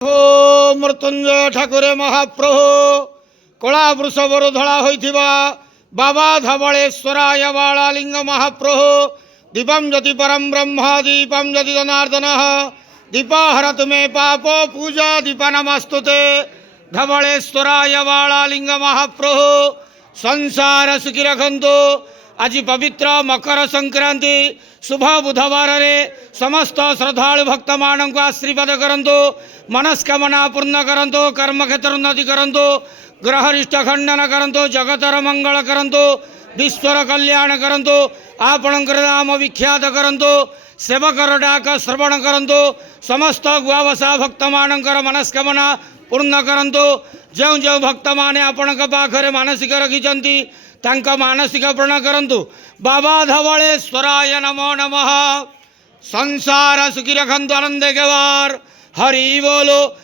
हो मृत्युंजय ठाकुरे महाप्रभु कला वृषभर धड़ा होइथिबा बाबा धवलेश्वराय बालालिंग महाप्रभु दीपम ज्योति परम ब्रह्म दीपम ज्योति जनार्दन दीपा हरतु मे पाप पूजा दीपा नमस्तुते धवलेश्वराय बालालिंग महाप्रभु संसार सुखी रखंतु। आज पवित्र मकर संक्रांति शुभ बुधवार रे समस्त श्रद्धालु भक्त मान को आशीर्वाद करंतु, मनस्कामना पूर्ण करंतु, कर्म क्षेत्र उन्नति करंतु, ग्रहरिष्ट खंडन करंतु, जगतर मंगल करंतु, विश्वर कल्याण करंतु, आपणकर नाम विख्यात करंतु, सेवकर डाक श्रवण करंतु, समस्त गुआवसा भक्त मानकर मनस्कामना पूर्ण करंतु। जो जो भक्त माने आपणक पाखरे मानसिक रखिचंती तांका मानसिक पूर्ण करंतु। बाबा धवलेश्वराय नमो नमः। संसार सुखी रखंतु, आनंद के वार हरि बोलो।